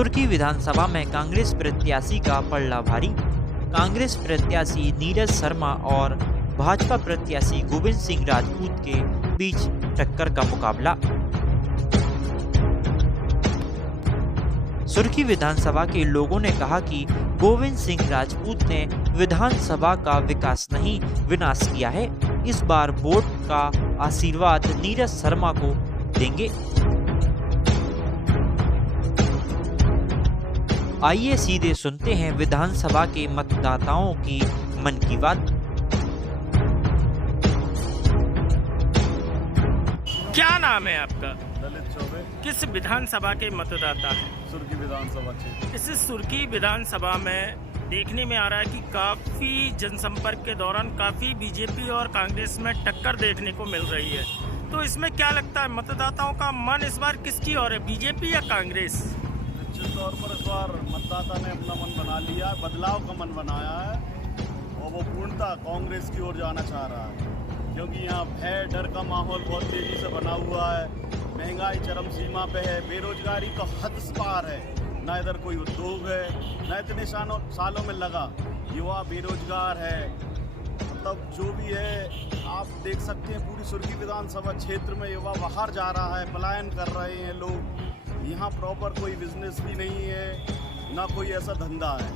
सुर्खी विधानसभा में कांग्रेस प्रत्याशी का पलड़ा भारी। कांग्रेस प्रत्याशी नीरज शर्मा और भाजपा प्रत्याशी गोविंद सिंह राजपूत के बीच टक्कर का मुकाबला। सुर्खी विधानसभा के लोगों ने कहा कि गोविंद सिंह राजपूत ने विधानसभा का विकास नहीं विनाश किया है। इस बार वोट का आशीर्वाद नीरज शर्मा को देंगे। आइए सीधे सुनते हैं विधानसभा के मतदाताओं की मन की बात। क्या नाम है आपका? ललित चौबे। किस विधानसभा के मतदाता हैं? सुर्खी विधानसभा क्षेत्र। इस सुर्खी विधानसभा में देखने में आ रहा है कि काफी जनसंपर्क के दौरान काफी बीजेपी और कांग्रेस में टक्कर देखने को मिल रही है, तो इसमें क्या लगता है मतदाताओं का मन इस बार किसकी ओर है, बीजेपी या कांग्रेस? निश्चित तौर पर इस बार मतदाता ने अपना मन बना लिया है, बदलाव का मन बनाया है और वो पूर्णतः कांग्रेस की ओर जाना चाह रहा है, क्योंकि यहाँ भय डर का माहौल बहुत तेजी से बना हुआ है। महंगाई चरम सीमा पे है, बेरोजगारी तो हद से पार है, ना इधर कोई उद्योग है, ना इतने सालों में लगा, युवा बेरोजगार है। मतलब जो भी है आप देख सकते हैं पूरी सुर्खी विधानसभा क्षेत्र में युवा बाहर जा रहा है, पलायन कर रहे हैं लोग। यहाँ प्रॉपर कोई बिजनेस भी नहीं है, ना कोई ऐसा धंधा है,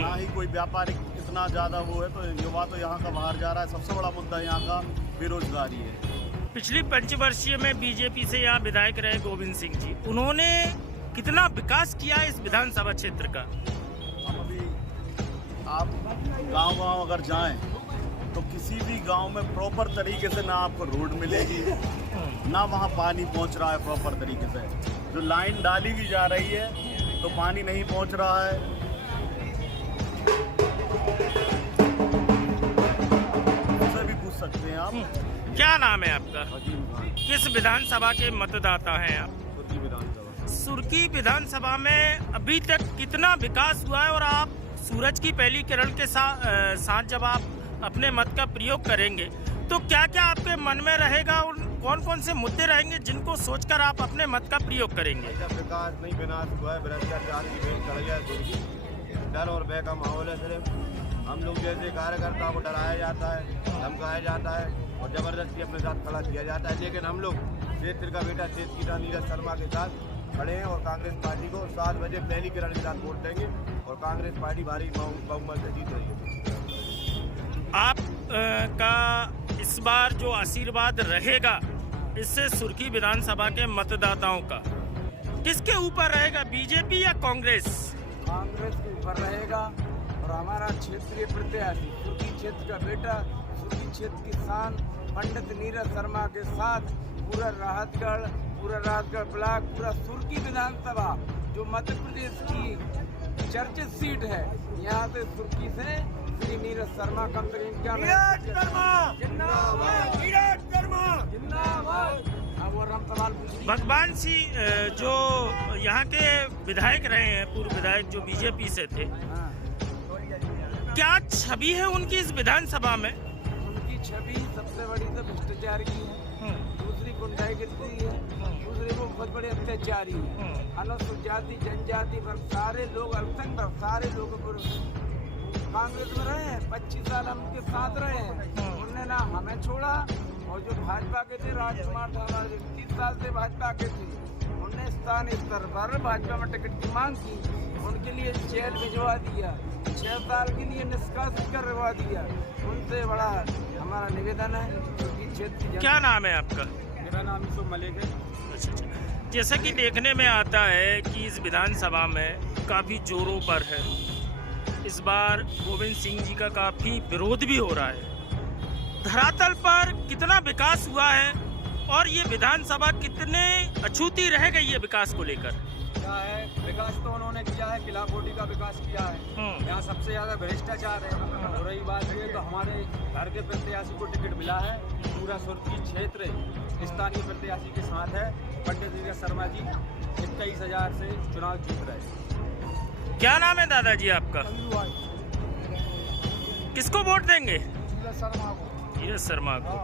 ना ही कोई व्यापारिक इतना ज़्यादा वो है, तो युवा तो यहाँ का बाहर जा रहा है। सबसे बड़ा मुद्दा यहाँ का बेरोजगारी है। पिछली पंचवर्षीय में बीजेपी से यहाँ विधायक रहे गोविंद सिंह जी, उन्होंने कितना विकास किया है इस विधानसभा क्षेत्र का? हम अभी आप गांव अगर जाएं तो किसी भी गांव में प्रॉपर तरीके से ना आपको रोड मिलेगी, ना वहां पानी पहुंच रहा है प्रॉपर तरीके से। जो लाइन डाली भी जा रही है तो पानी नहीं पहुंच रहा है। उससे भी पूछ सकते हैं आप। क्या नाम है आपका? अजीम खान। किस विधानसभा के मतदाता हैं आप? सुर्खी विधानसभा। सुर्खी विधानसभा में अभी तक कितना विकास हुआ है, और आप सूरज की पहली किरण के साथ जब आप अपने मत का प्रयोग करेंगे तो क्या क्या आपके मन में रहेगा, उन कौन कौन से मुद्दे रहेंगे जिनको सोचकर आप अपने मत का प्रयोग करेंगे? विकास नहीं विनाश हुआ है, भ्रष्टाचार की भेंट चढ़ गया है, डर और भय का माहौल है। सिर्फ हम लोग जैसे कार्यकर्ता को डराया जाता है, धमकाया जाता है और जबरदस्ती अपने साथ खड़ा किया जाता है। लेकिन हम लोग क्षेत्र का बेटा क्षेत्र की नीरज शर्मा के साथ खड़े हैं और कांग्रेस पार्टी को 7 बजे पहली किरण के साथ वोट देंगे और कांग्रेस पार्टी भारी बहुमत से जीत रही है। आप का इस बार जो आशीर्वाद रहेगा इससे सुर्खी विधानसभा के मतदाताओं का किसके ऊपर रहेगा, बीजेपी या कांग्रेस? कांग्रेस के ऊपर रहेगा। और हमारा क्षेत्रीय प्रत्याशी सुर्खी क्षेत्र का बेटा, सुर्खी क्षेत्र की शान पंडित नीरज शर्मा के साथ पूरा राहतगढ़ ब्लॉक, पूरा सुर्खी विधानसभा जो मध्य प्रदेश की चर्चित सीट है, यहाँ से सुर्खी से श्री नीरज शर्मा कम से कम भगवान सिंह जो यहाँ के विधायक रहे हैं, पूर्व विधायक जो बीजेपी से थे, क्या छवि है उनकी इस विधानसभा में? उनकी छवि सबसे बड़ी तो भ्रष्टाचार की है, दूसरी गुंडागर्दी है, दूसरे वो बहुत बड़े अत्याचारी है। अनुसूचित जाति जनजाति पर सारे लोग, अल्पसंख्यक सारे लोगों पर कांग्रेस में रहे हैं। 25 साल हम उनके साथ रहे हैं, उनने ना हमें छोड़ा। और जो भाजपा के थे राजकुमार था, 30 साल से भाजपा के थे, उनने स्थानीय स्तर पर भाजपा में टिकट की मांग की, उनके लिए जेल भिजवा दिया, 6 साल के लिए निष्कासित करवा दिया। उनसे बड़ा हमारा निवेदन है कि क्षेत्र। क्या नाम है आपका? मेरा नाम यूसुफ मलिक है। अच्छा, जैसा कि देखने में आता है कि इस विधानसभा में काफी जोरों पर है, इस बार गोविंद सिंह जी का काफी विरोध भी हो रहा है। धरातल पर कितना विकास हुआ है और ये विधानसभा कितने अछूती रह गई है विकास को लेकर? क्या है, विकास तो उन्होंने किया है, किला कोटी का विकास किया है। यहाँ सबसे ज्यादा भ्रष्टाचार है। और रही बात है तो हमारे घर के प्रत्याशी को टिकट मिला है, पूरा सुर्खी क्षेत्र स्थानीय प्रत्याशी के साथ है। पंडित नीरज शर्मा जी 21,000 से चुनाव जीत रहे हैं। क्या नाम है दादाजी आपका? किसको वोट देंगे? नीरज शर्मा को।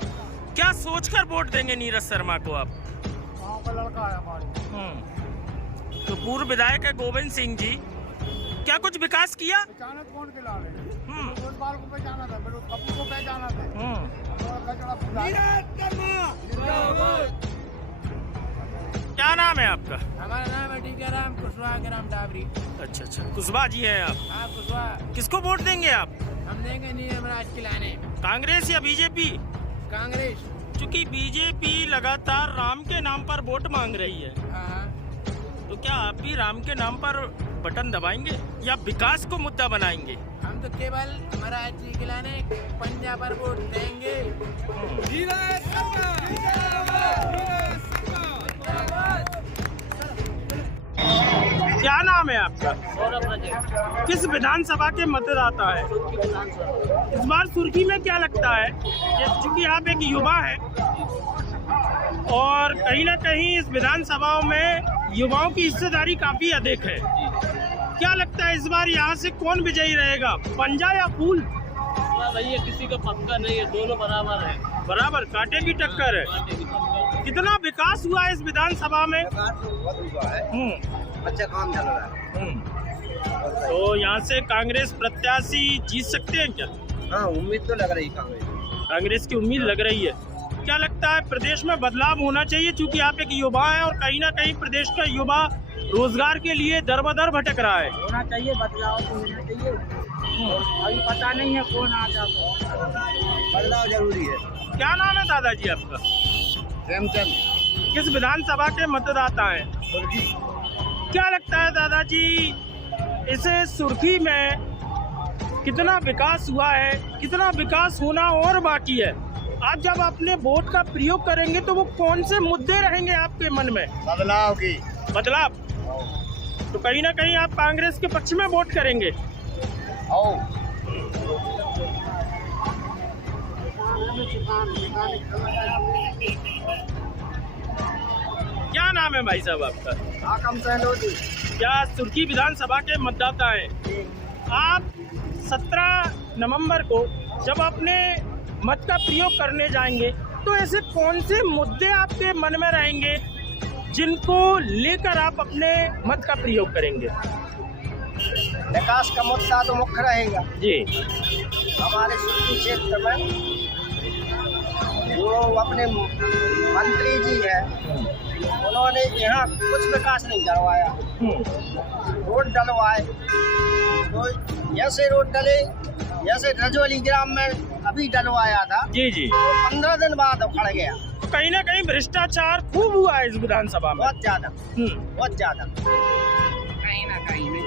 क्या सोचकर वोट देंगे नीरज शर्मा को आप? गाँव का लड़का है हमारे। तो पूर्व विधायक है गोविंद सिंह जी, क्या कुछ विकास किया? अचानक कौन के ला रहे हैं? रोजगार को पहचाना था, फिर कपू को पहचाना था। क्या नाम है आपका? हमारा नाम है टीकाराम कुशवाहा ग्राम डाबरी। अच्छा अच्छा, कुशवाहा जी हैं आप। हाँ कुशवाहा। किसको वोट देंगे आप? हम देंगे नीलम राज खिलाने। कांग्रेस या बीजेपी? कांग्रेस। क्योंकि बीजेपी लगातार राम के नाम पर वोट मांग रही है, हाँ। तो क्या आप भी राम के नाम पर बटन दबाएंगे या विकास को मुद्दा बनाएंगे? हम तो केवल महाराज जी खिलाने पंजा पर वोट देंगे। क्या नाम है आपका? किस विधानसभा के मतदाता है? इस बार सुर्खी में क्या लगता है? क्योंकि आप एक युवा हैं और कहीं ना कहीं इस विधानसभाओं में युवाओं की हिस्सेदारी काफी अधिक है। क्या लगता है इस बार यहाँ से कौन विजयी रहेगा, पंजा या फूल? भैया किसी का पक्का नहीं है, दोनों बराबर है। बराबर कांटे की टक्कर है। कितना विकास हुआ है इस विधानसभा में? अच्छा काम चल रहा है। तो यहाँ से कांग्रेस प्रत्याशी जीत सकते हैं क्या? हाँ, उम्मीद तो लग रही कांग्रेस की उम्मीद लग रही है। क्या लगता है प्रदेश में बदलाव होना चाहिए, क्योंकि आप एक युवा हैं और कहीं ना कहीं प्रदेश का युवा रोजगार के लिए दर बदर भटक रहा है? होना चाहिए, बदलाव तो होना चाहिए। अभी पता नहीं है कौन आ जाता, बदलाव जरूरी है। क्या नाम है दादाजी आपका? प्रेमचंद। किस विधानसभा के मतदाता हैं? क्या लगता है दादाजी इस सुर्खी में कितना विकास हुआ है, कितना विकास होना और बाकी है? आप जब अपने वोट का प्रयोग करेंगे तो वो कौन से मुद्दे रहेंगे आपके मन में? बदलाव की। बदलाव। तो कहीं ना कहीं आप कांग्रेस के पक्ष में वोट करेंगे? क्या नाम है भाई साहब आपका? आकम सहलोजी। क्या सुर्खी विधानसभा के मतदाता हैं? आप 17 नवंबर को जब अपने मत का प्रयोग करने जाएंगे तो ऐसे कौन से मुद्दे आपके मन में रहेंगे जिनको लेकर आप अपने मत का प्रयोग करेंगे? विकास का मुद्दा तो मुख्य रहेगा जी। हमारे सुर्खी क्षेत्र में। वो अपने मंत्री जी है, उन्होंने यहाँ कुछ विकास नहीं करवाया। रोड डलवाए तो जैसे रोड डले, जैसे रजौली ग्राम में अभी डलवाया था जी जी, तो 15 दिन बाद उखड़ गया। तो कहीं ना कहीं भ्रष्टाचार खूब हुआ है इस विधानसभा में, बहुत ज्यादा, बहुत ज्यादा। कहीं ना कहीं नहीं।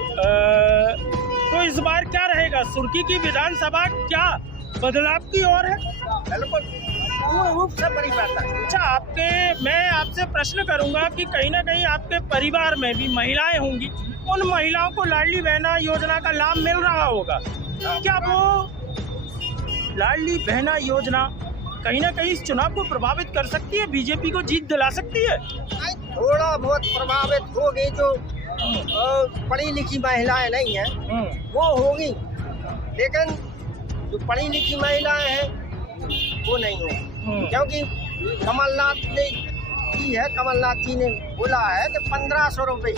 तो इस बार क्या रहेगा? सुर्खी की विधानसभा क्या बदलाव की ओर है? बिल्कुल पूर्ण रूप से परिवर्तन। अच्छा, मैं आपसे प्रश्न करूंगा कि कहीं ना कहीं आपके परिवार में भी महिलाएं होंगी, उन महिलाओं को लाडली बहना योजना का लाभ मिल रहा होगा। क्या वो लाडली बहना योजना कहीं ना कहीं इस चुनाव को प्रभावित कर सकती है, बीजेपी को जीत दिला सकती है? थोड़ा बहुत प्रभावित होगी, जो पढ़ी लिखी महिलाएं नहीं हैं वो होगी, लेकिन जो पढ़ी लिखी महिलाएं हैं वो नहीं होगी। क्योंकि कमलनाथ ने की है, कमलनाथ जी ने बोला है कि 1500 रुपये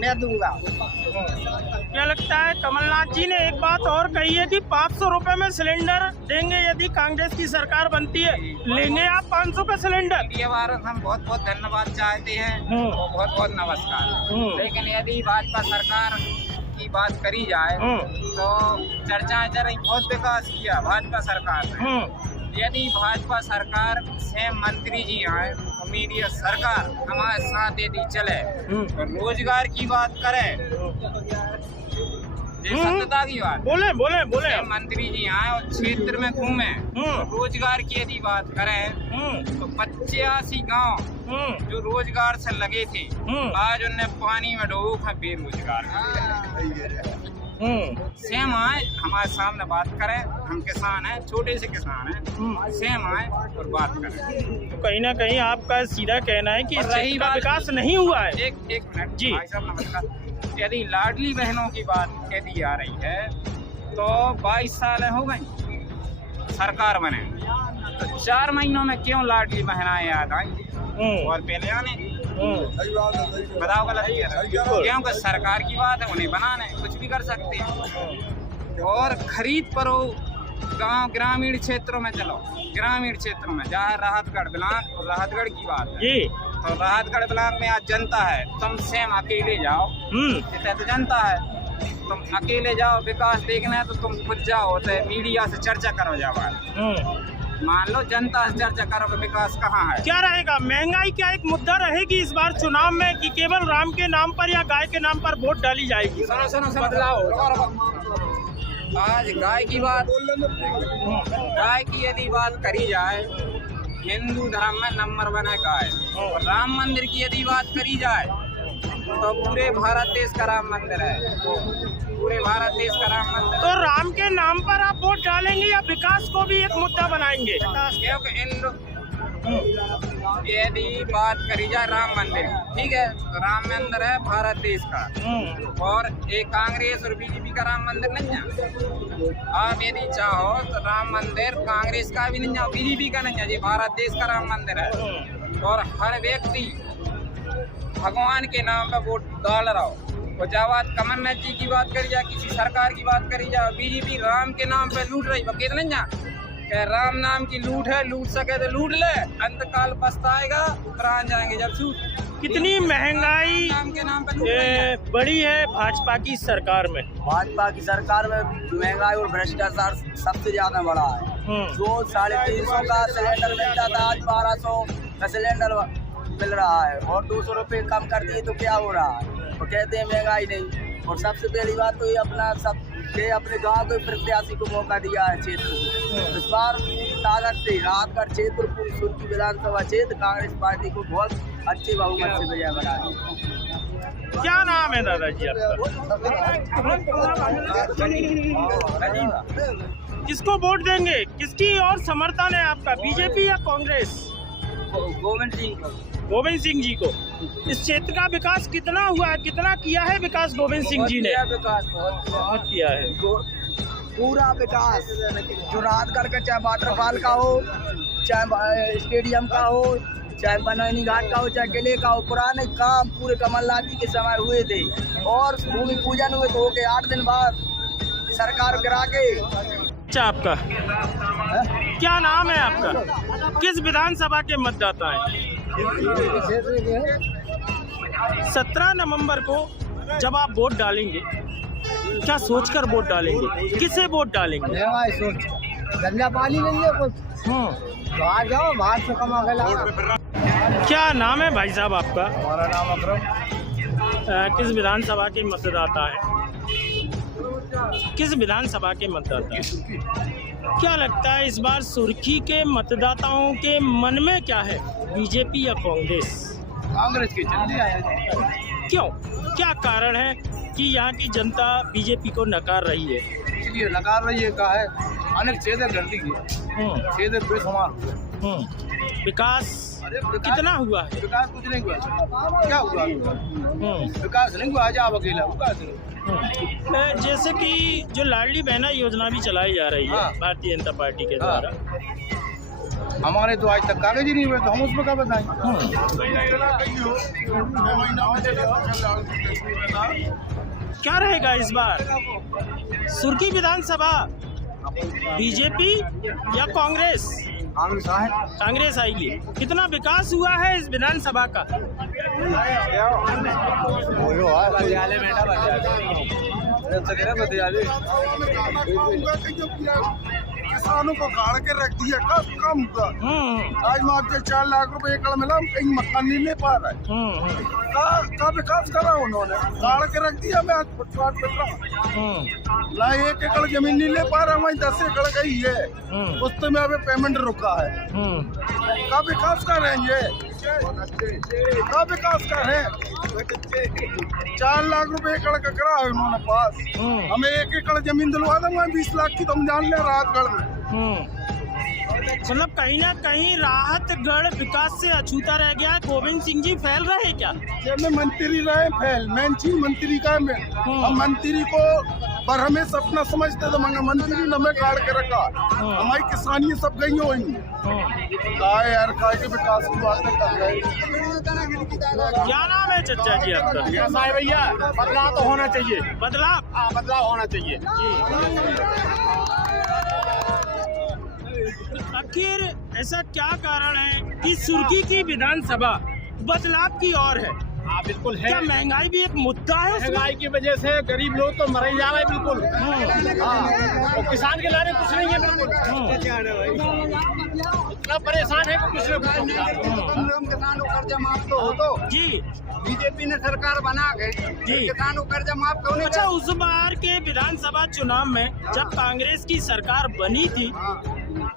मैं दूंगा। क्या लगता है कमलनाथ जी ने एक बात और कही है कि 500 रुपए में सिलेंडर देंगे यदि कांग्रेस की सरकार बनती है? लेंगे आप 500 का सिलेंडर? इंडिया भारत हम बहुत बहुत धन्यवाद चाहते हैं और बहुत बहुत नमस्कार। लेकिन यदि भाजपा सरकार की बात करी जाए तो चर्चाएं चल रही, बहुत विकास किया भाजपा सरकार ने। यदि भाजपा सरकार से मंत्री जी आए और मीडिया सरकार हमारे साथ यदि चले तो रोजगार की बात करें, सत्यता की बात बोले मंत्री जी आए और क्षेत्र में घूमे, रोजगार की यदि बात करें तो 85 गांव जो रोजगार से लगे थे आज उन्हें पानी में डूबा बेरोजगार। सेम आए हमारे सामने बात करें, हम किसान हैं, छोटे से किसान हैं, सेम आए और बात करें। तो कहीं ना कहीं आपका सीधा कहना है कि इस क्षेत्र का विकास नहीं हुआ है। एक मिनट जी भाई साहब नमस्कार। यदि लाडली बहनों की बात यदि आ रही है तो 22 साल हो गई सरकार बने, तो 4 महीनों में क्यों लाडली बहनाएं याद आई और पहले आने? बताओ गलत क्योंकि सरकार की बात है, उन्हें बनाना है, कुछ भी कर सकते हैं। और खरीद पर हो गांव ग्रामीण क्षेत्रों में, चलो ग्रामीण क्षेत्रों में जहाँ राहतगढ़ ब्लॉक, राहतगढ़ की बात है जी, तो राहतगढ़ ब्लॉक में आज जनता है, तुम सेम अकेले जाओ, इतना तो जनता है, तुम अकेले जाओ, विकास देखना है तो तुम खुद जाओ, तो मीडिया से चर्चा करो जाओ, मान लो जनता से चर्चा करो कि विकास कहाँ है। क्या रहेगा, महंगाई क्या एक मुद्दा रहेगी इस बार चुनाव में, कि केवल राम के नाम पर या गाय के नाम पर वोट डाली जाएगी? सुनो सुनो समझ, आज गाय की बात, गाय की यदि बात करी जाए, हिंदू धर्म में नंबर 1 है गाय। और राम मंदिर की यदि बात करी जाए तो पूरे भारत देश का राम मंदिर है, पूरे भारत देश का राम मंदिर। तो राम के नाम पर आप वोट डालेंगे या विकास को भी एक मुद्दा बनाएंगे? क्योंकि यदि बात करी जाए राम मंदिर, ठीक है, तो राम मंदिर है भारत देश का, और एक कांग्रेस और बीजेपी का राम मंदिर नहीं है। आप यदि चाहो तो राम मंदिर कांग्रेस का भी नहीं है, बीजेपी का नहीं है, ये भारत देश का राम मंदिर है। और हर व्यक्ति भगवान के नाम पर वोट डाल रहा हो। और जब बात कमलनाथ जी की बात करी जाए, किसी सरकार की बात करी जाए, बीजेपी राम के नाम पे लूट रही, वकील नहीं है, राम नाम की लूट है, लूट सके तो लूट ले, अंतकाल पछताएगा, प्राण जाएंगे जब छूट। कितनी महंगाई नाम के नाम पे बड़ी है भाजपा की सरकार में? भाजपा की सरकार में महंगाई और भ्रष्टाचार सबसे ज्यादा बढ़ा है। जो 350 का सिलेंडर मिलता था, आज 1200 का सिलेंडर मिल रहा है, और 200 रुपये कम कर दिए तो क्या हो रहा है, तो कहते हैं महंगाई नहीं। और सबसे पहली बात तो ये अपने गांव के प्रत्याशी को मौका दिया है क्षेत्र को। इस बार ताकत से राहतगढ़ क्षेत्र, सुर्खी विधानसभा क्षेत्र कांग्रेस पार्टी को बहुत अच्छे बहुमत से विजय बना है। क्या नाम है दादाजी आपका? किसको वोट देंगे, किसकी और समर्थन है आपका, बीजेपी या कांग्रेस? गोविंद सिंह जी को। इस क्षेत्र का विकास कितना हुआ है, कितना किया है विकास गोविंद सिंह जी ने? विकास बहुत किया है, पूरा विकास, जो राहतगढ़ का चाहे वाटरफॉल का हो, चाहे स्टेडियम का हो, चाहे बनैनी घाट का हो, चाहे किले का हो, पुराने काम पूरे कमलनाथ जी के समय हुए थे। और भूमि पूजन हुए तो हो गए 8 दिन बाद सरकार गिरा के। अच्छा, आपका क्या नाम है आपका? किस विधानसभा के मतदाता हैं? 17 नवंबर को जब आप वोट डालेंगे, क्या सोचकर वोट डालेंगे, किसे वोट डालेंगे? सोच गंदा पानी नहीं है कुछ, बाहर जाओ, बाहर से कमा के। क्या नाम है भाई साहब आपका? हमारा नाम अकरम। किस विधानसभा के मतदाता है? किस विधानसभा के मतदाता है? क्या लगता है इस बार सुर्खी के मतदाताओं के मन में क्या है, बीजेपी या कांग्रेस? कांग्रेस की चलती है। क्यों, क्या कारण है कि यहाँ की जनता बीजेपी को नकार रही है? इसलिए नकार रही है, का है अनेक क्षेत्र गलती की, क्षेत्र बेशुमार। विकास कितना हुआ है? विकास कुछ नहीं हुआ, क्या हुआ? विकास नहीं हुआ, जा अकेला विकास नहीं। जैसे कि जो लाडली बहना योजना भी चलाई जा रही है भारतीय जनता पार्टी के द्वारा, हमारे तो आज तक कागज ही नहीं हुए, तो हम उसमें क्या बताएं। क्या रहेगा इस बार सुर्खी विधानसभा, बीजेपी या कांग्रेस? कांग्रेस आएगी। कितना विकास हुआ है इस विधानसभा का? किसानों को गाड़ के रख दिया, कम हुआ। आज मुझे 4 लाख रुपए एकड़ मिला, कहीं मकान नहीं ले पा रहा है। का विकास करा उन्होंने, गाड़ के रख दिया। मैं आज फुटपाथ मिल रहा हूँ ना, 1 एकड़ जमीन नहीं ले पा रहा, वहीं 10 एकड़ का ही है, उस तो में अभी पेमेंट रुका है। का विकास कर रहे हैं ये, का विकास कर रहे हैं। 4 लाख रुपए एकड़ का करा है उन्होंने पास, हमें 1 एकड़ जमीन दिलवा दूंगा 20 लाख की, तुम जान ले राहतगढ़ में। मतलब कहीं ना कहीं राहतगढ़ विकास से अछूता रह गया। गोविंद सिंह जी फैल रहे क्या? मंत्री रहे फैल, मेन चीज मंत्री का है। हम मंत्री को पर हमें सपना समझते तो मंत्री ने हमें काट के रखा। हमारी किसानी सब गई हुई काय यार, काय के विकास की बातें कर रहे हैं। क्या नाम है चचा जी आपका? साहब भैया, बदलाव तो होना चाहिए। बदलाव? हाँ, बदलाव होना चाहिए। आखिर ऐसा क्या कारण है कि सुर्खी की विधानसभा बदलाव की ओर है? हाँ बिल्कुल है। क्या महंगाई भी एक मुद्दा है उसमें? महंगाई की वजह से गरीब लोग तो मर ही जा रहे हैं बिल्कुल। हाँ, और किसान के लाने कुछ नहीं है बिल्कुल। इतना परेशान है कि कुछ नहीं। किसानों कर्जा माफ तो हो तो जी बीजेपी ने सरकार बना के जी। किसानों कर्जा माफ क्यों नहीं? अच्छा, उस बार के विधानसभा चुनाव में जब कांग्रेस की सरकार बनी थी,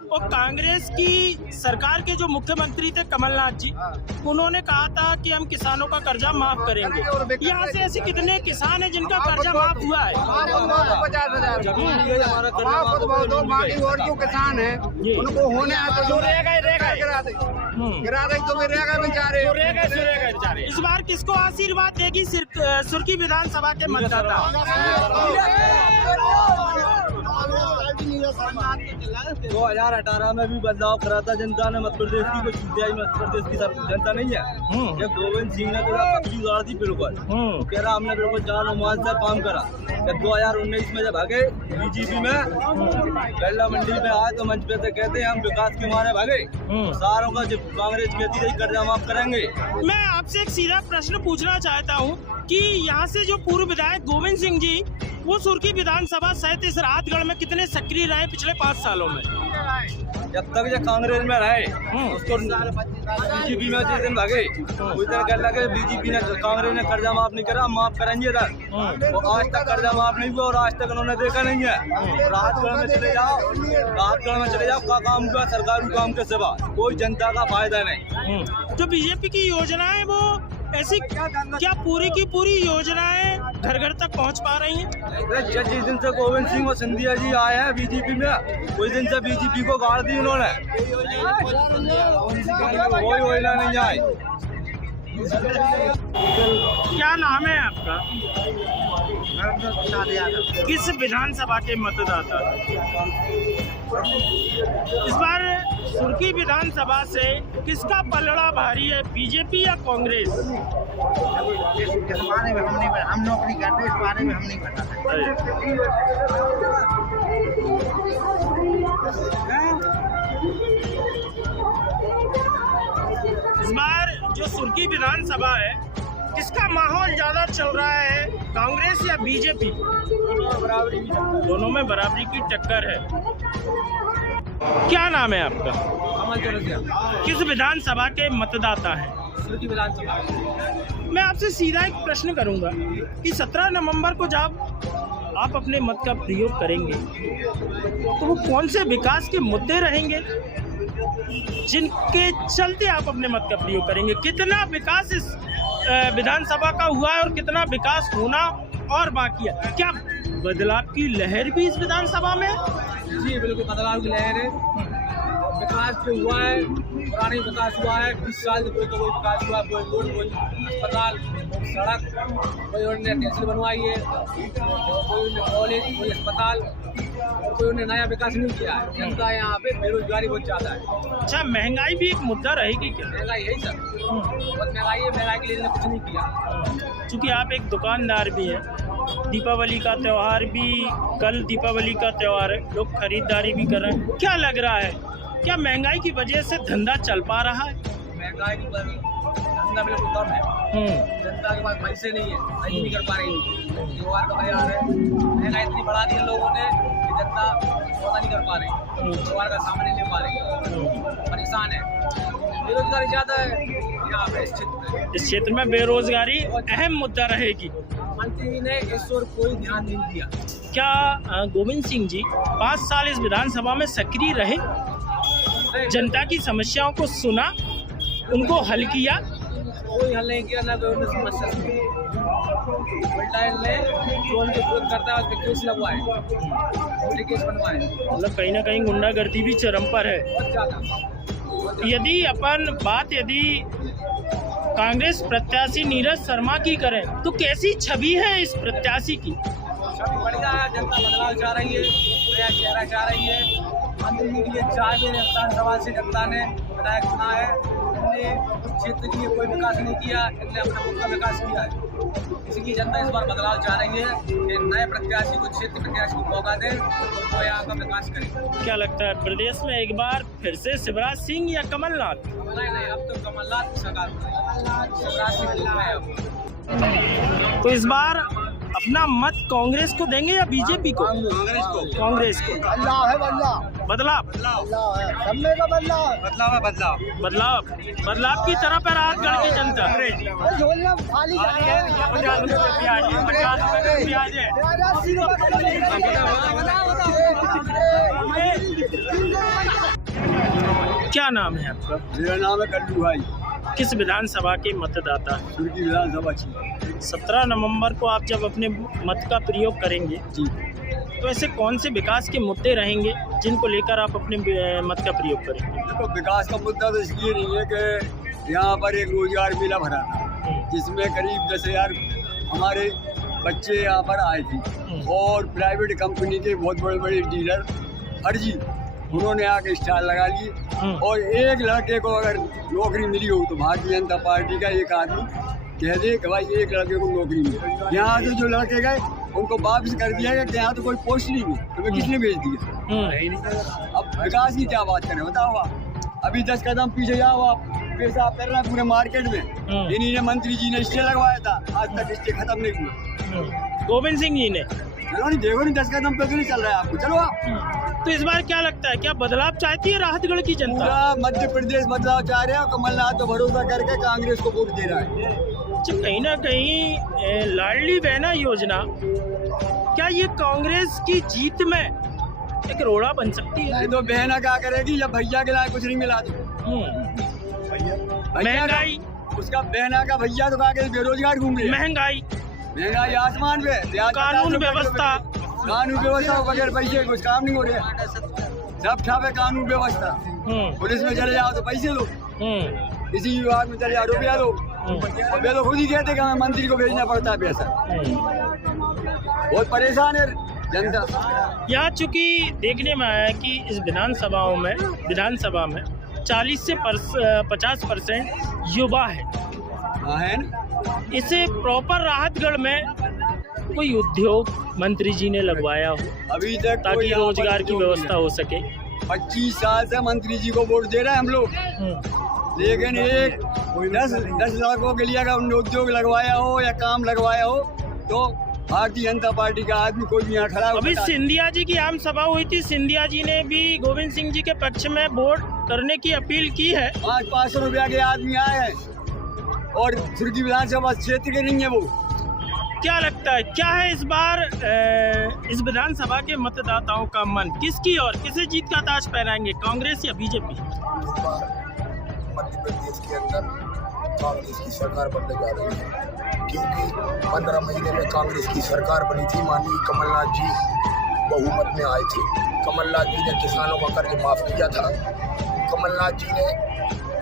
और कांग्रेस की सरकार के जो मुख्यमंत्री थे कमलनाथ जी, उन्होंने कहा था कि हम किसानों का कर्जा माफ करेंगे। यहाँ से ऐसे कितने किसान हैं जिनका कर्जा माफ हुआ है? 50,000 बाकी और जो किसान है उनको होने तो जो गिरा गई तो भी रहेगा बेचारे। इस बार किसको आशीर्वाद देगी सुर्खी विधानसभा के मतदाता? 2018 में भी बदलाव करा था जनता ने, मध्य प्रदेश की, कुछ मध्य प्रदेश की सब जनता नहीं है। जब गोविंद सिंह ने तो पकड़ी उड़ा दी बिल्कुल, कह रहा हमने बिल्कुल जान मान से काम करा। जब 2019 में जब भागे बीजेपी में गल्ला मंडी में आए तो मंच पे से कहते हैं हम विकास के मारे भागे, सारों का जब कांग्रेस कहती रही कर्जा माफ करेंगे। मैं आपसे एक सीधा प्रश्न पूछना चाहता हूँ कि यहाँ से जो पूर्व विधायक गोविंद सिंह जी, वो सुर्खी विधानसभा सहित इस राजगढ़ में कितने सक्रिय रहे पिछले 5 सालों में? जब तक ये कांग्रेस में रहे उसको बीजेपी में जिस दिन भागे उस दिन कह लगे बीजेपी ने कांग्रेस ने कर्जा माफ नहीं करा, माफ करेंगे इधर। वो आज तक कर्जा माफ नहीं हुआ और आज तक उन्होंने देखा नहीं है। राजगढ़ में चले जाओ का काम हुआ सरकारी काम के सिवा कोई जनता का फायदा नहीं। जो बीजेपी की योजनाएं वो ऐसी क्या पूरी की पूरी योजनाएं घर घर तक पहुंच पा रही हैं? जिस दिन से गोविंद सिंह और सिंधिया जी आए हैं बीजेपी में उस दिन से बीजेपी को गाड़ दी उन्होंने, कोई योजना नहीं आई। क्या नाम है आपका? किस विधानसभा के मतदाता? इस बार सुर्खी विधानसभा से किसका पलड़ा भारी है, बीजेपी या कांग्रेस? इस बारे में हम नौकरी करते, इस बारे में हम नहीं बता सकते। इस बार जो सुर्खी विधानसभा है, किसका माहौल ज्यादा चल रहा है, कांग्रेस या बीजेपी? दोनों में बराबरी की टक्कर है। क्या नाम है आपका? अमल चौरसिया, किस विधानसभा के मतदाता हैं? सुर्खी विधानसभा। मैं आपसे सीधा एक प्रश्न करूंगा कि 17 नवंबर को जब आप अपने मत का प्रयोग करेंगे तो वो कौन से विकास के मुद्दे रहेंगे जिनके चलते आप अपने मत का प्रयोग करेंगे? कितना विकास इस विधानसभा का हुआ है और कितना विकास होना और बाकी है? क्या बदलाव की लहर भी इस विधानसभा में? जी बिल्कुल, बदलाव की लहर है। विकास जो हुआ है पुरानी विकास हुआ है, 20 साल से कोई विकास हुआ, कोई रोड, कोई अस्पताल, कोई सड़क, कोई उन्होंने तहसील बनवाई है, कोई उन्होंने कॉलेज, कोई अस्पताल, कोई उन्होंने नया विकास नहीं किया है। जनता यहाँ पे बेरोजगारी बहुत ज़्यादा है। अच्छा, महंगाई भी एक मुद्दा रहेगी क्या? महंगाई यही सर, बहुत महंगाई है, महंगाई के लिए इन्होंने कुछ नहीं किया। चूँकि आप एक दुकानदार भी हैं, दीपावली का त्यौहार भी, कल दीपावली का त्यौहार है, लोग खरीदारी भी कर रहे हैं। क्या लग रहा है, क्या महंगाई की वजह से धंधा चल पा रहा है? महंगाई की वजह धंधा बिल्कुल कम है, जनता के पास पैसे नहीं है, खरीद नहीं कर पा रही है। त्योहार का बाजार है, महंगाई इतनी बढ़ा दी है लोगों ने कि जनता सौदा नहीं कर पा रही, त्योहार का सामान नहीं ले पा रही, परेशान है। बेरोजगारी ज़्यादा है यहाँ पे इस क्षेत्र में बेरोजगारी अहम मुद्दा रहेगी। मंत्री ने इस ओर कोई ध्यान नहीं दिया। क्या गोविंद सिंह जी 5 साल इस विधानसभा में सक्रिय रहे, जनता की समस्याओं को सुना, उनको हल किया? कोई हल नहीं किया, ना कोई उन्हें समस्या सुनी। उल्टा ने जो उनके विरोध करता है उस पर केस लगवाए, केस बनवाए। मतलब कहीं ना कहीं गुंडागर्दी भी चरम पर है। बहुत ज़्यादा। यदि कांग्रेस प्रत्याशी नीरज शर्मा की करें तो कैसी छवि है इस प्रत्याशी की? छवि बढ़िया है, यहाँ जनता बदलाव चाह रही है, नया चेहरा चाह रही है। मंदिर के लिए 4 मेरे विधानसभा से जनता ने विधायक चुना है। इनने क्षेत्र के लिए कोई विकास नहीं किया, इनने अपना खुद का विकास किया है। इसलिए जनता इस बार बदलाव चाह रही है कि नए प्रत्याशी को, क्षेत्र प्रत्याशी को मौका दें, वो यहाँ का विकास करें। क्या लगता है प्रदेश में एक बार फिर से शिवराज सिंह या कमलनाथ? नहीं, अब तो कमलनाथ की सरकार बनेगी। शिवराज सिंह है अब। तो इस बार अपना मत कांग्रेस को देंगे या बीजेपी को? कांग्रेस को। बदलाव है, बदलाव बदलाव बदलाव है, सब में का बदलाव है। बदलाव की तरफ है राहतगढ़ की जनता। अरे झोलना खाली जा रहा है। 50 रुपये प्याज है, 50 रुपये प्याज है। 80 क्या नाम है आपका? मेरा नाम है कल्लू भाई, किस विधानसभा के मतदाता हैं? सुर्खी विधानसभा छी। 17 नवंबर को आप जब अपने मत का प्रयोग करेंगे जी, तो ऐसे कौन से विकास के मुद्दे रहेंगे जिनको लेकर आप अपने मत का प्रयोग करेंगे? देखो विकास का मुद्दा तो इसलिए नहीं है कि यहाँ पर एक रोजगार मेला भरा था, जिसमें करीब 10,000 हमारे बच्चे यहाँ पर आए थे और प्राइवेट कंपनी के बहुत बड़े बड़े डीलर फर्जी उन्होंने आके स्टाल लगा लिए और एक लड़के को अगर नौकरी मिली हो तो भारतीय जनता पार्टी का एक आदमी कह दे कि भाई एक लड़के को नौकरी मिली। यहाँ से जो लड़के गए उनको वापस कर दिया गया कि यहाँ तो कोई पोस्ट नहीं है, तुम्हें किसने भेज दिया? अब विकास की क्या बात करें बताओ आप? अभी 10 कदम पीछे जाओ आप, पैसा कर रहे हैं पूरे मार्केट में। इन्हीं ने मंत्री जी ने स्टे लगवाया था, आज तक स्टे खत्म नहीं हुआ। गोविंद सिंह जी ने। चलो नहीं, देखो नहीं 10 कदम पे तो नहीं चल रहा है आपको। चलो आप, तो इस बार क्या लगता है, क्या बदलाव चाहती है राहतगढ़ की जनता? पूरा मध्य प्रदेश बदलाव चाह रहे हैं और कमलनाथ तो भरोसा करके कांग्रेस को वोट दे रहा है। जब कहीं ना कहीं लाडली बहना योजना, क्या ये कांग्रेस की जीत में एक रोड़ा बन सकती है? ये तो बहना क्या करेगी जब भैया के लायक कुछ नहीं मिला तो? महंगाई, उसका बहना का भैया तो कहा बेरोजगार घूम रहे हैं। महंगाई आसमान पे, कानून व्यवस्था बगैर पैसे कुछ काम नहीं हो रहे, सब ठापे कानून व्यवस्था। पुलिस में चले जाओ तो पैसे दो, किसी विभाग में चले जाओ रुपया दो, और वे लोग खुद ही कहते कि हमें मंत्री को भेजना पड़ता है पैसा। बहुत परेशान है जनता। यहाँ चूंकि देखने में आया कि इस विधानसभा में 40 से 50% युवा है ना? इसे प्रॉपर राहतगढ़ में कोई उद्योग मंत्री जी ने लगवाया हो अभी तक ताकि रोजगार की व्यवस्था हो सके? 25 साल से मंत्री जी को वोट दे रहे हैं हम लोग, लेकिन एक 10 लाखों के लिए अगर उद्योग लगवाया हो या काम लगवाया हो तो भारतीय जनता पार्टी का आदमी कोई भी यहाँ खड़ा हो। अभी सिंधिया जी की आम सभा हुई थी, सिंधिया जी ने भी गोविंद सिंह जी के पक्ष में वोट करने की अपील की है। 500 रुपया के आदमी आए हैं और सुर्खी विधानसभा क्षेत्र के नहीं है वो। क्या लगता है, क्या है इस बार इस विधानसभा के मतदाताओं का मन किसकी और किसे जीत का ताज पहनाएंगे, कांग्रेस या बीजेपी? मध्य प्रदेश के अंदर कांग्रेस की सरकार बनने जा रही है, क्योंकि 15 महीने में कांग्रेस की सरकार बनी थी। माननीय कमलनाथ जी बहुमत में आए थे। कमलनाथ जी ने किसानों का कर्ज माफ किया था। कमलनाथ जी ने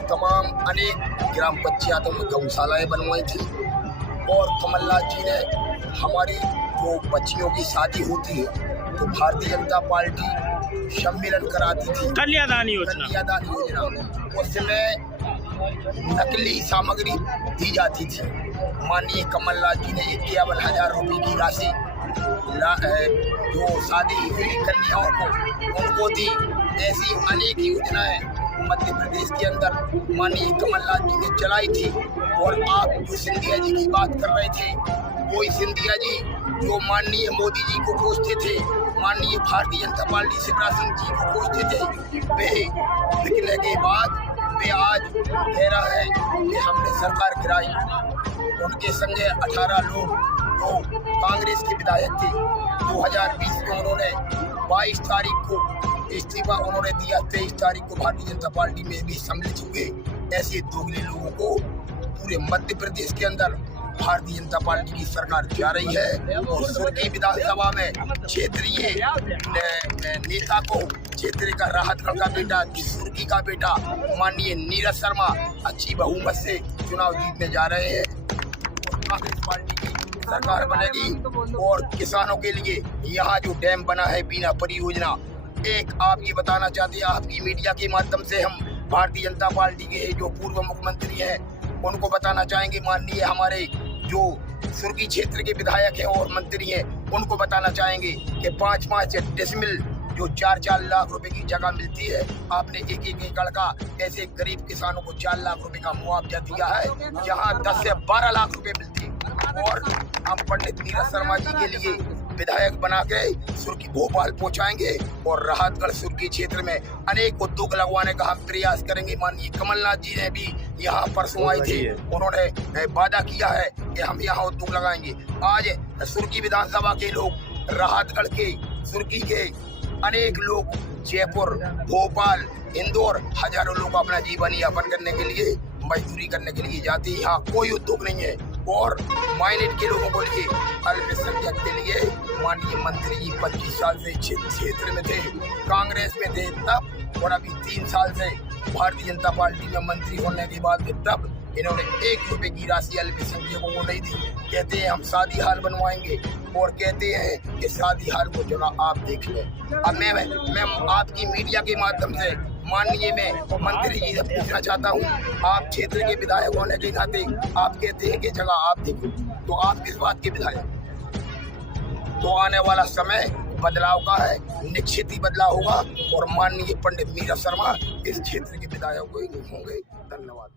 तमाम अनेक ग्राम पंचायतों में गौशालाएं बनवाई थी और कमलनाथ जी ने हमारी जो बच्चियों की शादी होती है तो भारतीय जनता पार्टी सम्मेलन कराती थी, कन्यादान योजना। उसमें नकली सामग्री दी जाती थी। माननीय कमलनाथ जी ने 51,000 रुपये की राशि जो शादी हुई कन्याओं को उनको दी। ऐसी अनेक योजनाएं मध्य प्रदेश के अंदर माननीय कमलनाथ जी ने चलाई थी। और आप जो सिंधिया जी की बात कर रहे थे, वही सिंधिया जी जो माननीय मोदी जी को कोसते थे, माननीय भारतीय जनता पार्टी शिवराज सिंह जी को कोसते थे, वे लिखने के बाद वे आज कह रहा है कि हमने सरकार गिराई। उनके संगे 18 लोग जो कांग्रेस के विधायक थे, 2020 में उन्होंने 22 तारीख को इस्तीफा उन्होंने दिया, 23 तारीख को भारतीय जनता पार्टी में भी सम्मिलित हुए। ऐसे दोगले लोगों को पूरे मध्य प्रदेश के अंदर भारतीय जनता पार्टी की सरकार जा रही है। और सुर्खी विधानसभा में क्षेत्रीय नेता को क्षेत्र का राहतगढ़ का बेटा, सुर्खी का बेटा माननीय नीरज शर्मा अच्छी बहुमत से चुनाव जीतने जा रहे हैं। और कांग्रेस पार्टी की सरकार बनेगी और किसानों के लिए यहाँ जो डैम बना है बीना परियोजना, एक आप ये बताना चाहते हैं, आपकी मीडिया के माध्यम से हम भारतीय जनता पार्टी के जो पूर्व मुख्यमंत्री हैं उनको बताना चाहेंगे, माननीय हमारे जो सुर्खी क्षेत्र के विधायक हैं और मंत्री हैं उनको बताना चाहेंगे कि 5-5 डेसिमल जो 4-4 लाख रुपए की जगह मिलती है, आपने एक एकड़ का ऐसे गरीब किसानों को 4 लाख रुपए का मुआवजा दिया है, जहां 10 से 12 लाख रुपए मिलते हैं। और हम पंडित नीरज शर्मा जी के लिए विधायक बना के सुर्खी भोपाल पहुंचाएंगे और राहतगढ़ सुर्खी क्षेत्र में अनेक उद्योग लगवाने का हम प्रयास करेंगे। माननीय कमलनाथ जी ने भी यहाँ परसों आए थे, उन्होंने वादा किया है कि हम यहाँ उद्योग लगाएंगे। आज सुर्खी विधानसभा के लोग, राहतगढ़ के, सुर्खी के अनेक लोग जयपुर, भोपाल, इंदौर हजारों लोग अपना जीवन यापन करने के लिए, मजदूरी करने के लिए जाते हैं। यहाँ कोई उद्योग नहीं है और माइनॉरिटी के लोगों को लिए, अल्पसंख्यक के लिए माननीय मंत्री जी 25 साल से क्षेत्र में थे, कांग्रेस में थे तब, और अभी 3 साल से भारतीय जनता पार्टी में मंत्री होने के बाद तब इन्होंने 1 रुपए की राशि अल्पसंख्यकों को नहीं दी। कहते हैं हम शादी हाल बनवाएंगे और कहते हैं कि शादी हाल को जगह आप देख लें। अब मैं आपकी मीडिया के माध्यम से माननीय मैं मंत्री जी से पूछना चाहता हूँ, आप क्षेत्र के विधायक होने के नाते आप कहते हैं कि जगह आप देखो, तो आप किस बात के विधायक? तो आने वाला समय बदलाव का है, निश्चित ही बदलाव होगा और माननीय पंडित नीरज शर्मा इस क्षेत्र के विधायक होंगे। धन्यवाद।